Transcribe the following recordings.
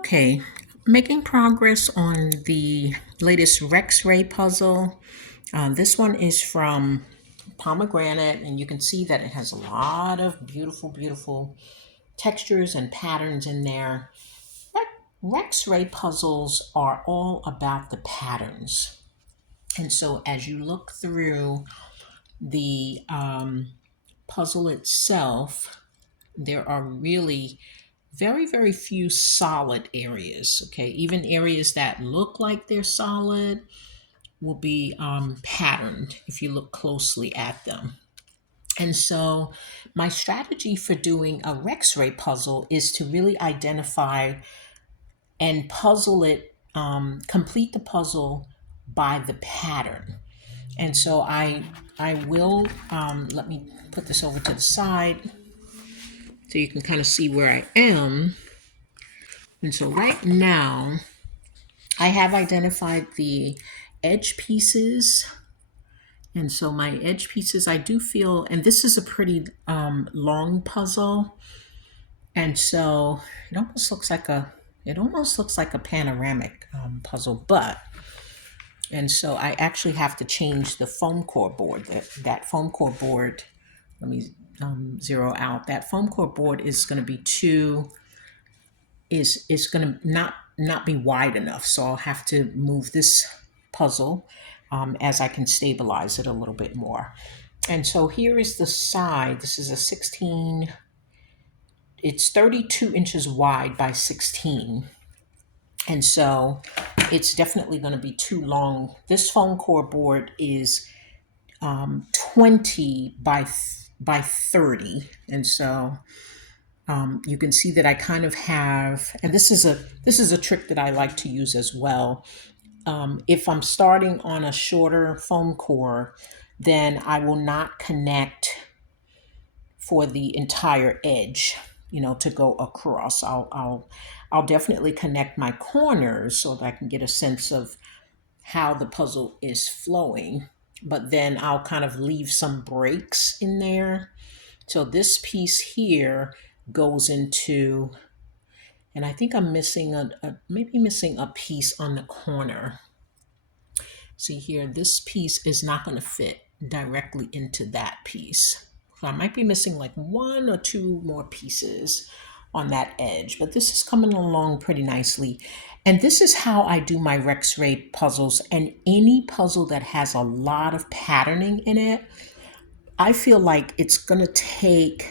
Okay, making progress on the latest Rex Ray puzzle. This one is from Pomegranate, and you can see that it has a lot of beautiful, beautiful textures and patterns in there. Rex Ray puzzles are all about the patterns. And so as you look through the puzzle itself, there are really very, very few solid areas. Okay, even areas that look like they're solid will be patterned if you look closely at them. And so, my strategy for doing a Rex Ray puzzle is to really identify and puzzle it, complete the puzzle by the pattern. And so, I will let me put this over to the side so you can kind of see where I am. And so right now, I have identified the edge pieces. And so my edge pieces, I do feel, and this is a pretty long puzzle. And so it almost looks like a panoramic puzzle, and so I actually have to change the foam core board. That foam core board, let me zero out. That foam core board is going to be is going to not be wide enough. So I'll have to move this puzzle as I can stabilize it a little bit more. And so here is the side. This is a 16, it's 32 inches wide by 16. And so it's definitely going to be too long. This foam core board is 20 by 30. And so you can see that I kind of have, and this is a trick that I like to use as well. If I'm starting on a shorter foam core, then I will not connect for the entire edge, to go across. I'll definitely connect my corners so that I can get a sense of how the puzzle is flowing. But then I'll kind of leave some breaks in there. So this piece here goes into, and I think I'm missing maybe missing a piece on the corner. See here, this piece is not going to fit directly into that piece. So I might be missing like one or two more pieces on that edge, but this is coming along pretty nicely. And this is how I do my Rex Ray puzzles, and any puzzle that has a lot of patterning in it, I feel like it's going to take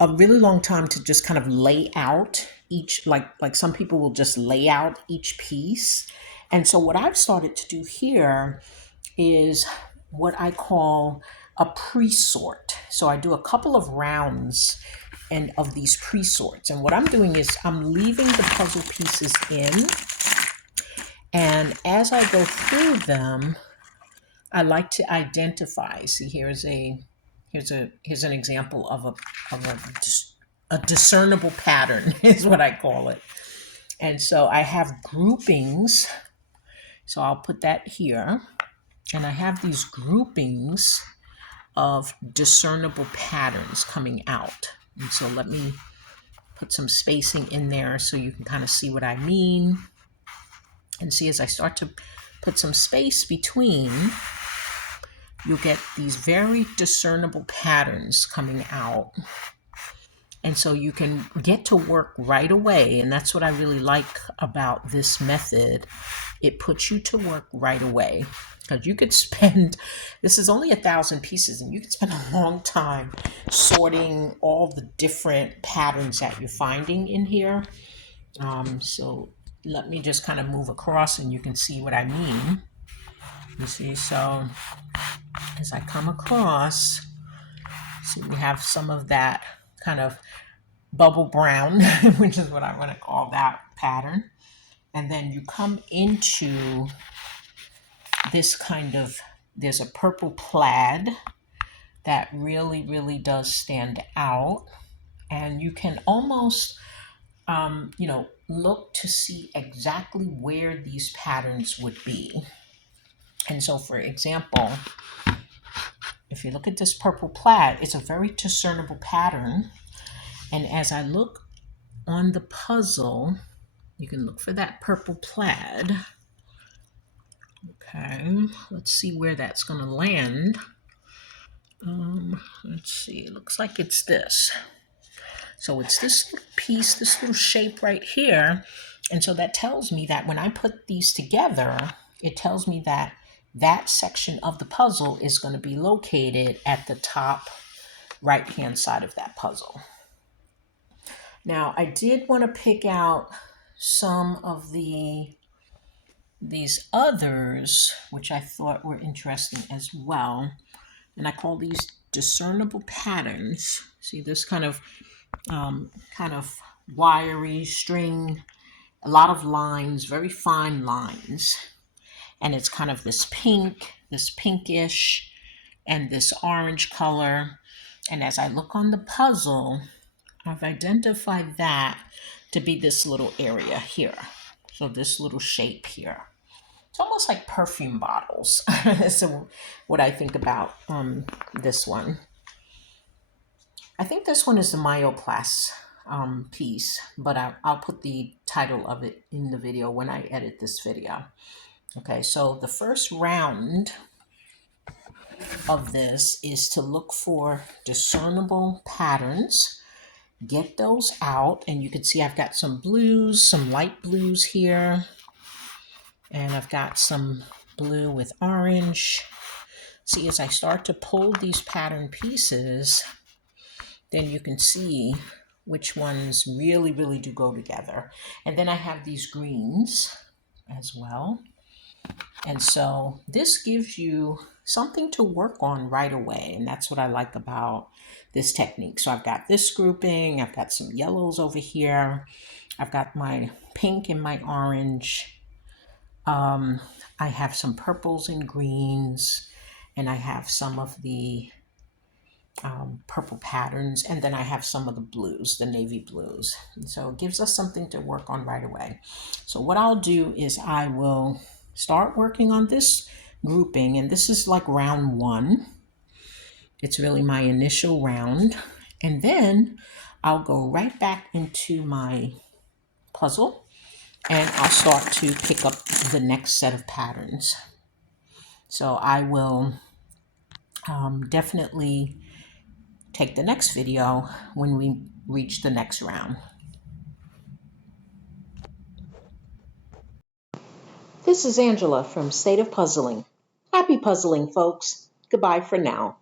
a really long time to just kind of lay out each, like some people will just lay out each piece. And so what I've started to do here is what I call a pre-sort. So I do a couple of rounds and of these pre-sorts. And what I'm doing is I'm leaving the puzzle pieces in. And as I go through them, I like to identify. See, here's an example of a discernible pattern is what I call it. And so I have groupings. So I'll put that here. And I have these groupings of discernible patterns coming out. And so let me put some spacing in there so you can kind of see what I mean. And see, as I start to put some space between, you'll get these very discernible patterns coming out. And so you can get to work right away. And that's what I really like about this method. It puts you to work right away. Because you could spend, this is only 1,000 pieces, and you could spend a long time sorting all the different patterns that you're finding in here. So let me just kind of move across and you can see what I mean. You see, so as I come across, see, we have some of that kind of bubble brown, which is what I'm going to call that pattern. And then you come into this kind of, there's a purple plaid that really, really does stand out. And you can almost, look to see exactly where these patterns would be. And so, for example, if you look at this purple plaid, it's a very discernible pattern. And as I look on the puzzle, You can look for that purple plaid. Okay, let's see where that's going to land. Let's see, it looks like it's this. So it's this little piece, this little shape right here. And so that tells me that when I put these together, it tells me that that section of the puzzle is going to be located at the top right-hand side of that puzzle. Now, I did want to pick out some of these others, which I thought were interesting as well. And I call these discernible patterns. See this kind of wiry string, a lot of lines, very fine lines. And it's kind of this pink, this pinkish, and this orange color. And as I look on the puzzle, I've identified that to be this little area here. So this little shape here. It's almost like perfume bottles. So what I think about this one. I think this one is the Mylopronesta piece, but I'll put the title of it in the video when I edit this video. Okay, so the first round of this is to look for discernible patterns. Get those out, and you can see I've got some blues, some light blues here, and I've got some blue with orange. See, as I start to pull these pattern pieces, then you can see which ones really, really do go together. And then I have these greens as well. And so this gives you something to work on right away. And that's what I like about this technique. So I've got this grouping, I've got some yellows over here, I've got my pink and my orange. I have some purples and greens, and I have some of the purple patterns, and then I have some of the blues, the navy blues. And so it gives us something to work on right away. So what I'll do is I will start working on this grouping, and this is like round one. It's really my initial round, and then I'll go right back into my puzzle and I'll start to pick up the next set of patterns. So I will definitely take the next video when we reach the next round. This is Angela from State of Puzzling. Happy puzzling, folks. Goodbye for now.